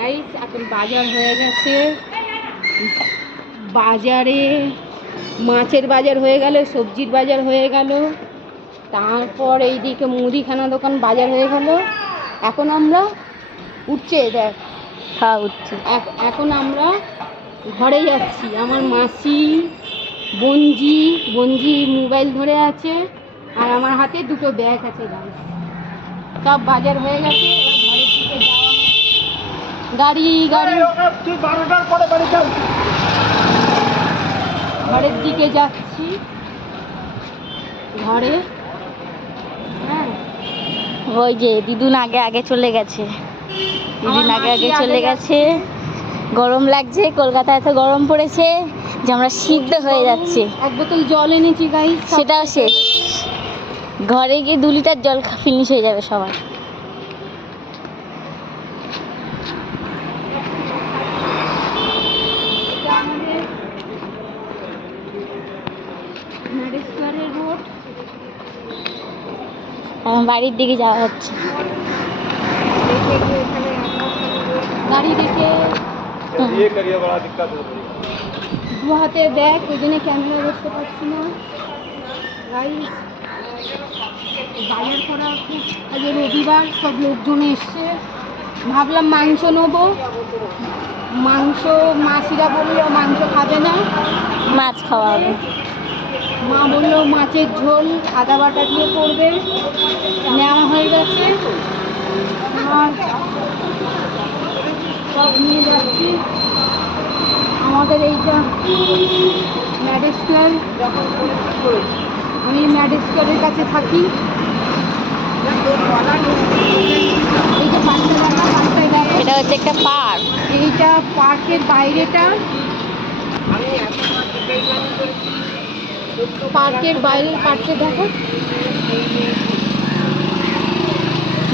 Guys এখন বাজার হয়ে গেছে, বাজারে মাছের বাজার হয়ে গেল, সবজির বাজার হয়ে গেল, তারপর এইদিকে মুদিখানা দোকান বাজার হয়ে গেল। এখন আমরা উঠছে, দেখ হ্যাঁ উঠছি। এখন আমরা ঘরে যাচ্ছি। আমার মাসি বঞ্জি মোবাইল ধরে আছে, আর আমার হাতে দুটো ব্যাগ আছে। গাইস সব বাজার হয়ে গেছে, এবার ঘরের দিকে যাচ্ছি। ঘরে হ্যাঁ, ওই যে দিদুন আগে চলে গেছে, দিদুন আগে চলে গেছে। গরম লাগছে, কলকাতায় এত গরম পড়েছে যে আমরা সিদ্ধ হয়ে যাচ্ছে। এক বোতল জল এনেছি গাইস, সেটাও শেষ। ঘরে গিয়ে 2 লিটার জল ফিনিশ হয়ে যাবে সবার। রোড, এখন বাড়ির দিকে যাওয়া হচ্ছে। গাড়ি দেখে দু হাতে ব্যাগ, ওই জন্য ক্যামেরা করতে পারছি না। গাইস বাজার করা খুব, আজ রবিবার, সব লোকজন এসছে। ভাবলাম মাংস নেবো, মাংস মাসিরা বললো মাংস খাবে না, মাছ খাওয়া হবে। মা বললো মাছের ঝোল আদা বাটা দিয়ে করবে, নেওয়া হয়ে গেছে। আর সব নিয়ে যাচ্ছি। আমাদের এইটা ম্যাডি স্কোয়ার, আমি ম্যাডি স্কোয়ারের কাছে থাকি। এই যে এটা হচ্ছে একটা পার্ক। এইটা পার্কের বাইরেটা, পার্কের বাইরের পার্কে দেখো,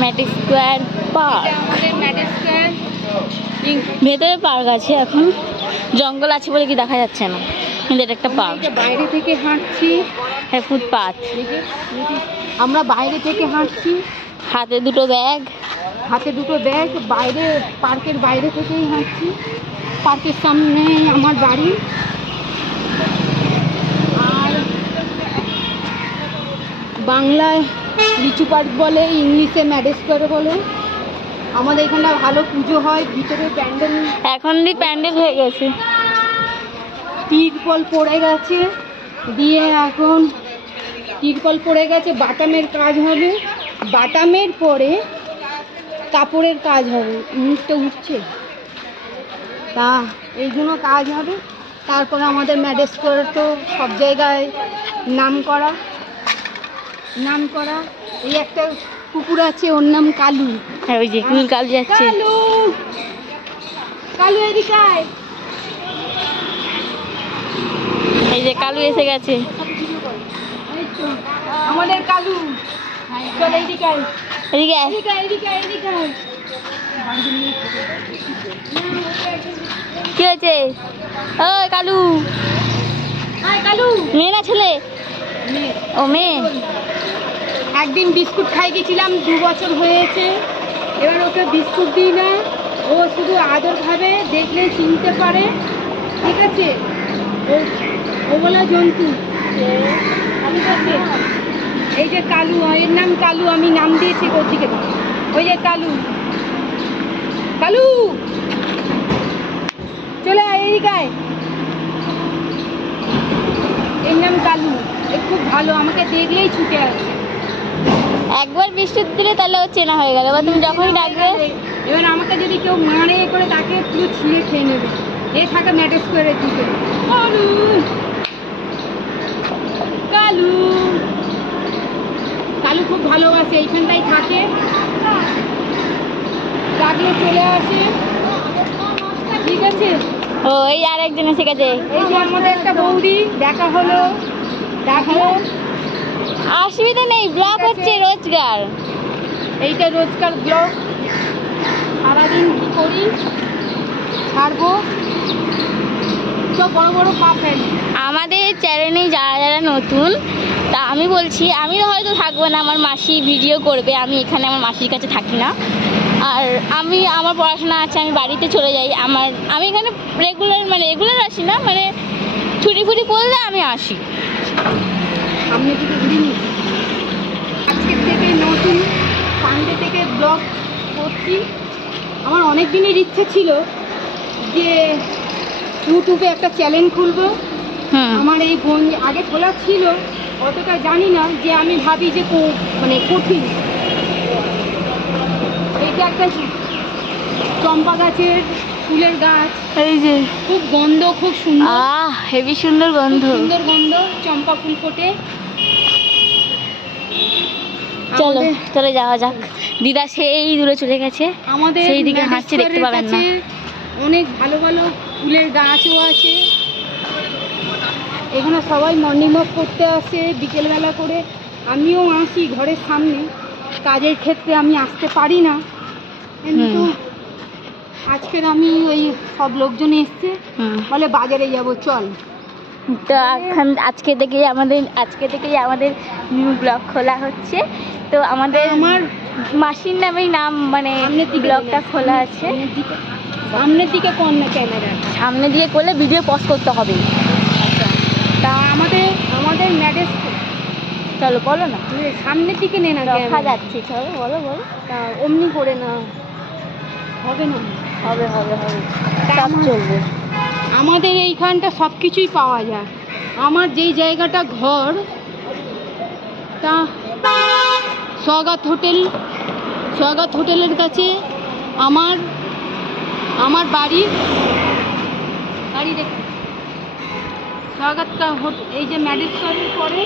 ম্যাডি স্কোয়ার পার্ক। আমাদের ম্যাডি স্কোয়ার। ভেতরে পার্ক আছে, এখন জঙ্গল আছে বলে কি দেখা যাচ্ছে না, কিন্তু এটা একটা পার্ক। বাইরে থেকে হাঁটছি, হ্যাঁ ফুটপাথ। আমরা বাইরে থেকে হাঁটছি, হাতে দুটো ব্যাগ, বাইরে পার্কের বাইরে থেকেই হাঁটছি। পার্কের সামনে আমার বাড়ি। আর বাংলায় লিচু পার্ক বলে, ইংলিশে ম্যাডি স্কোয়ার বলে। আমাদের এখানে ভালো পুজো হয়, ভিতরে প্যান্ডেল, এখন প্যান্ডেল হয়ে গেছে। তিরপল পড়ে গেছে, দিয়ে এখন তিরপল পড়ে গেছে, বাটামের কাজ হবে, বাটামের পরে কাপড়ের কাজ হবে। মুখটা উঠছে, তা এইগুলো কাজ হবে। তারপরে আমাদের ম্যাডি স্কোয়ার তো সব জায়গায় নাম করা। এই একটা কুকুর আছে, ওর নাম কালু। হ্যাঁ ওই যে কালু যাচ্ছে। কালু এদিকে আয়। এই যে কালু এসে গেছে, আমাদের কালু। চল এইদিকে আয়, এদিকে এদিকে আয়। কি হয়েছে? ও কালু, মেয়ে না ছেলে? ও মেয়ে। একদিন বিস্কুট খাই গেছিলাম, 2 বছর হয়েছে। এবার ওকে বিস্কুট দিই না, ও শুধু আদর খাবে, দেখলে চিনতে পারে, ঠিক আছে? ও বলা জন্তু। ঠিক আছে, এই যে কালু, এর নাম কালু, আমি নাম দিয়েছি ওর দিকে। ওই যে কালু চলে আয়, এদিকে আয়। এর নাম কালু, এ খুব ভালো, আমাকে দেখলেই ছুটে আসে। একবার বিস্কুট দিলে তাহলে ও চেনা হয়ে গেল, এবার তুমি যখনই ডাকবে। এবার আমাকে যদি কেউ মারে করে, তাকে পুরো ছিঁড়ে খেয়ে নেবে। এ থাকে ম্যাডি স্কোয়ারের দিকে। কালু খুব ভালোবাসে, এইখানটাই থাকে, ডাকলে চলে আসে, ঠিক আছে? ও এই আরেকজন এসে গেছে। এই যে আমাদের একটা বৌদি, দেখা হলো, ডাকলো। অসুবিধা নেই, ব্লগ হচ্ছে রোজগার। এইটা রোজকার ব্লগ, সারাদিন কি করি ছাড়বো। সব বড় বড় পা ফেল। আমাদের চ্যানেলে যারা যারা নতুন, তা আমি বলছি, আমি হয়তো থাকবো না, আমার মাসি ভিডিও করবে, আমি এখানে আমার মাসির কাছে থাকি না। আর আমার পড়াশোনা আছে, আমি বাড়িতে চলে যাই। আমি এখানে রেগুলার আসি না, মানে ছুটি ফুটি পড়লে আমি আসি। সামনে থেকে ঘুরে নিই। আজকের থেকে নতুন সানডে থেকে ব্লগ করছি। আমার অনেক দিনের ইচ্ছে ছিল যে ইউটিউবে একটা চ্যানেল খুলবো। আমার এই আগে খোলা ছিল, অতটা জানি না, যে আমি ভাবি যে কঠিন। এইটা একটা চম্পা গাছের ফুলের গাছ, এই যে খুব গন্ধ, খুব সুন্দর, হেভি সুন্দর গন্ধ, সুন্দর গন্ধ, চম্পা ফুল ফোটে। চলো চলে যাওয়া যাক। দিদা সেই দূরে চলে গেছে, আমাদের সেই দিকে হাঁটছে, দেখতে পাবেন না। অনেক ভালো ভালো ফুলের গাছও আছে। এখানে সবাই মর্নিং ওয়াক করতে আসে বিকেলবেলা করে। আমিও আসি ঘরের সামনে, কাজের ক্ষেত্রে আমি আসতে পারি না, কিন্তু আজকের আমি ওই সব লোকজন এসছে, বলে বাজারে যাব চল। তো এখন আজকে থেকেই আমাদের নিউ ব্লগ খোলা হচ্ছে। তো আমার মাসির নামেই নাম, মানে ব্লগটা খোলা আছে। সামনের দিকে কোন না ক্যামেরা, সামনে দিয়ে করলে ভিডিও পজ করতে হবে। তা আমাদের ম্যাডেস, চলো বলো না, সামনের দিকে নে না, দেখা যাচ্ছে, চলো বলো। তা অমনি করে না, হবে না, হবে সব চলবে। আমাদের এইখানটা সব কিছুই পাওয়া যায়। আমার যেই জায়গাটা ঘর, তা স্বাগত হোটেলের কাছে আমার বাড়ি দেখে স্বাগত এই যে ম্যারেজ করার পরে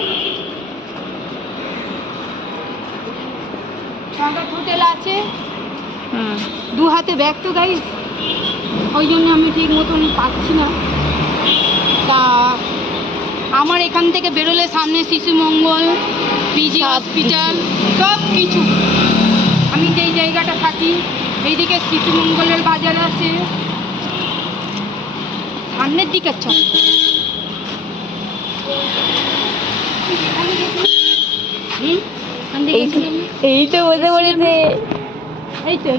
স্বাগত হোটেল আছে। দু হাতে ব্যাগ তো গাইস, ওই জন্য আমি ঠিক মতন পাচ্ছি না। তা আমার এখান থেকে বেরোলে সামনে শিশু মঙ্গল, পিজি হসপিটাল, সব কিছু। আমি যেই জায়গাটা থাকি এইদিকে শিশু মঙ্গলের বাজার আছে, সামনের দিকে চল। এই তো বসে পড়েছে, এই তো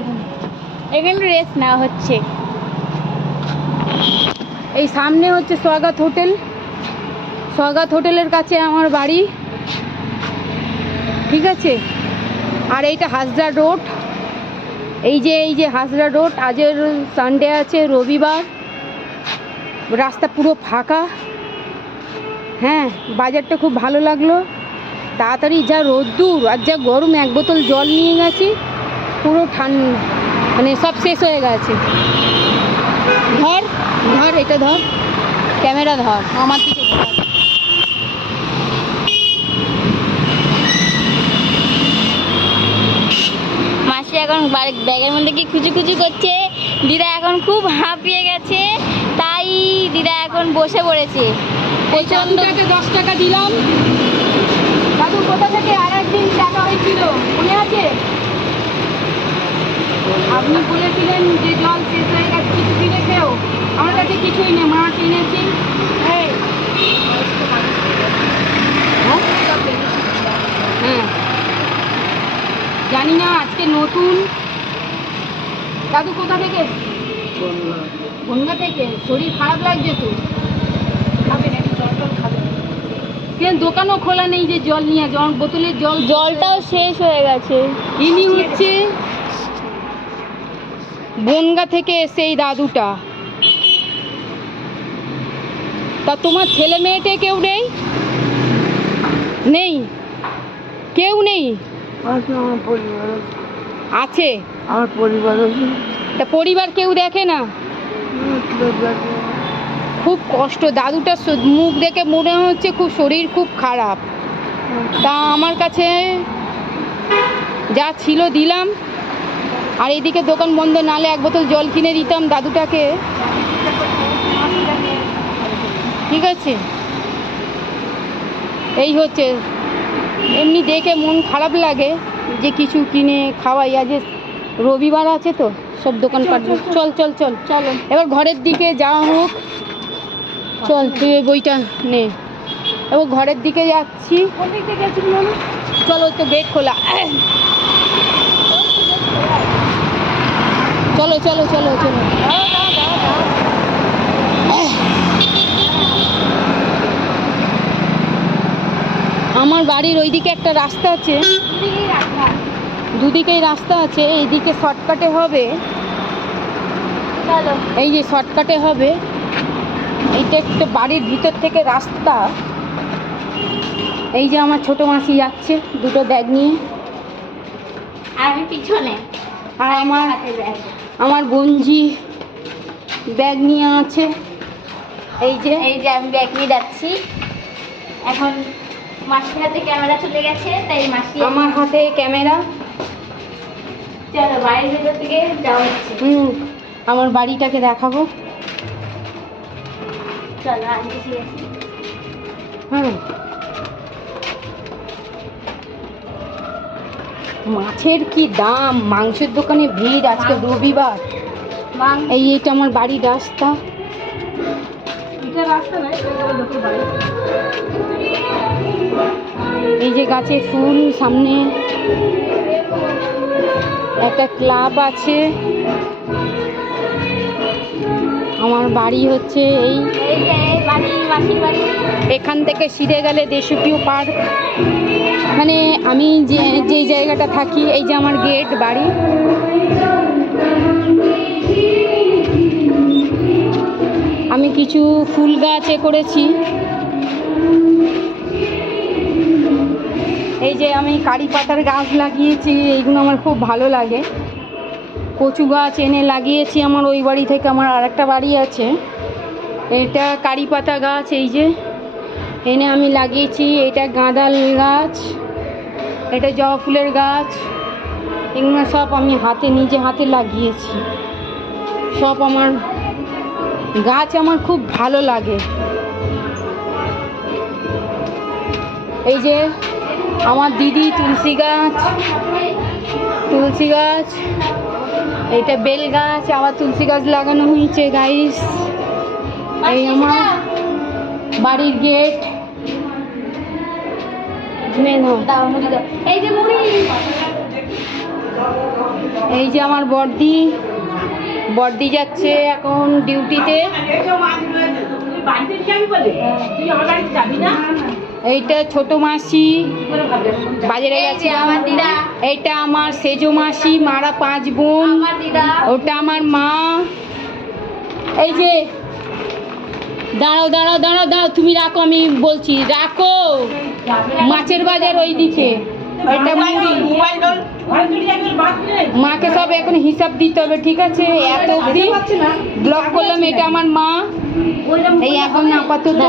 এখানে রেস্ট নেওয়া হচ্ছে। এই সামনে হচ্ছে স্বাগত হোটেলের কাছে আমার বাড়ি, ঠিক আছে। আর এইটা হাজরা রোড, এই যে হাজরা রোড। আজের সানডে আছে, রবিবার, রাস্তা পুরো ফাঁকা। হ্যাঁ, বাজারটা খুব ভালো লাগলো। তাড়াতাড়ি যা রোদ্দুর আর যা গরম, এক বোতল জল নিয়ে গেছি, পুরো ঠান্ডা, মানে সব শেষ হয়ে গেছে। ধর এটা ধর, ক্যামেরা ধর, আমার দিকে ধর। মাসি এখন ব্যাগের মধ্যে কি খুচি করছে। দিদা এখন খুব হাঁপিয়ে গেছে, তাই দিদা এখন বসে পড়েছে। প্রচন্ড। 10 টাকা দিলাম। দাদু কোথা থেকে আর একদিন টাকা হয়েছিল মনে আছে? আপনি বলেছিলেন যে জল শেষ হয়ে গেছে, কিছু কিনেছেও? আমার কাছে কিছুই নেই, মা কিনেছি। হ্যাঁ, জানি না, আজকে নতুন। দাদু কোথা থেকে? বনগা থেকে। শরীর খারাপ লাগছে তো? খাবেন একটু জল খাবেন? কেন দোকানও খোলা নেই যে জল নিয়ে, বোতলের জলটাও শেষ হয়ে গেছে। ইনি হচ্ছে বনগা থেকে এসে এই দাদুটা। তা তোমার ছেলে মেয়েটে কেউ নেই? কেউ নেই? আছে, আমার পরিবার আছে। তা পরিবার কেউ দেখে না? খুব কষ্ট। দাদুটার মুখ দেখে মনে হচ্ছে খুব শরীর খুব খারাপ। তা আমার কাছে যা ছিল দিলাম, আর এদিকে দোকান বন্ধ, নালে এক বোতল জল কিনে দিতাম দাদুটাকে, ঠিক আছে। এই হচ্ছে, এমনি দেখে মন খারাপ লাগে যে কিছু কিনে খাওয়াই। আজ রবিবার আছে তো, সব দোকানপাট। চল, চলো এবার ঘরের দিকে যাওয়া হোক। চল তুই ওই বইটা নে। ও ঘরের দিকে যাচ্ছি। কোন দিক থেকে গেছিস বলো? চলো তো গেট খোলা। চলো চলো চলো চলো। আমার বাড়ির ওইদিকে একটা রাস্তা আছে, দুদিকেই রাস্তা আছে। এইদিকে শর্টকাটে হবে, চলো। এই যে শর্টকাটে হবে। এইটা একটা বাড়ির ভিতর থেকে রাস্তা। এই যে আমার ছোট মাসি যাচ্ছে দুটো ব্যাগ নিয়ে, আর আমি পিছনে। আর আমার হাতে ব্যাগ। আমার বোনজি ব্যাগ নিয়ে আছে। এই যে আমি ব্যাগ নিয়ে যাচ্ছি। এখন মাসির হাতে ক্যামেরা চলে গেছে, তাই মাসি আমার হাতে ক্যামেরা। চলো বাড়ির ভেতর থেকে যাওয়া হচ্ছে। আমার বাড়িটাকে দেখাবো। চলো আমি এসে গেছি। মাছের কি দাম, মাংসের দোকানে ভিড় আজকে রবিবার। এই এটা আমার বাড়ির রাস্তা। এটা রাস্তা নয়, এই যে গাছে ফুল, সামনে একটা ক্লাব আছে। আমার বাড়ি হচ্ছে এই মাসির বাড়ি। এখান থেকে সিঁড়ে গেলে দেশপ্রিয় পার্ক, মানে আমি যে জায়গাটা থাকি। এই যে আমার গেট বাড়ি। আমি কিছু ফুল গাছ করেছি। এই যে আমি কারি পাতার গাছ লাগিয়েছি, এইগুলো আমার খুব ভালো লাগে। কচু গাছ এনে লাগিয়েছি আমার ওই বাড়ি থেকে। আমার আরেকটা বাড়ি আছে, এটা কারি পাতা গাছ এই যে এনে আমি লাগিয়েছি। এটা গাঁদাল গাছ, এটা জবা ফুলের গাছ। এগুলো সব আমি নিজে হাতে লাগিয়েছি। সব আমার গাছ আমার খুব ভালো লাগে। এই যে আমার দিদি তুলসী গাছ, এটা বেল গাছ, আবার তুলসী গাছ লাগানো হয়েছে গাইস। এই আমার বাড়ির গেট। এই যে মুড়ি। এই যে আমার বর্দি যাচ্ছে এখন ডিউটিতে। এইটা ছোট মাসি বাজারে গেছে। আমার দিদা। এইটা আমার সেজো মাসি, মারা 5 বোন। আমার দিদা। ওটা আমার মা। এই যে দাঁড়াও দাঁড়াও দাঁড়াও দাঁড়াও, তুমি রাখো, আমি বলছি রাখো। মাছের বাজার ওই দিকে। এটা মুড়ি। মাকে সব এখন হিসাব দিতে হবে, ঠিক আছে? এত অবধি ব্লক করলাম। এটা আমার মা। এই এখন আপাতত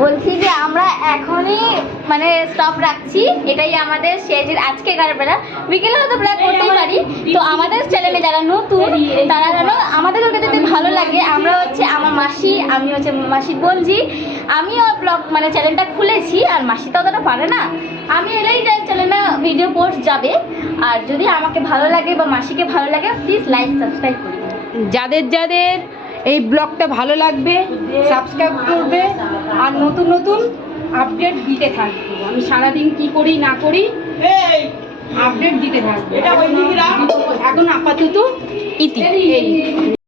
বলছি যে আমরা এখনই মানে স্টপ রাখছি। এটাই আমাদের শেষের আজকেকার বেলা। বিকেলে হয়তো ব্লগ করতেই পারি। তো আমাদের চ্যানেলে যারা নতুন তারা যেন আমাদের যদি ভালো লাগে, আমরা হচ্ছে আমার মাসি, আমি হচ্ছে মাসির বোনজি, আমিও ব্লগ মানে চ্যানেলটা খুলেছি। আর মাসি তো অতটা পারে না, আমি এলেই যাই চ্যানেলে ভিডিও পোস্ট যাবে। আর যদি আমাকে ভালো লাগে বা মাসিকে ভালো লাগে, প্লিজ লাইক সাবস্ক্রাইব করি। যাদের এই ব্লগটা ভালো লাগবে সাবস্ক্রাইব করবে, আর নতুন নতুন আপডেট দিতে থাকবো। আমি সারাদিন কি করি না করি আপডেট দিতে থাকবো। এখন আপাতত ইতি।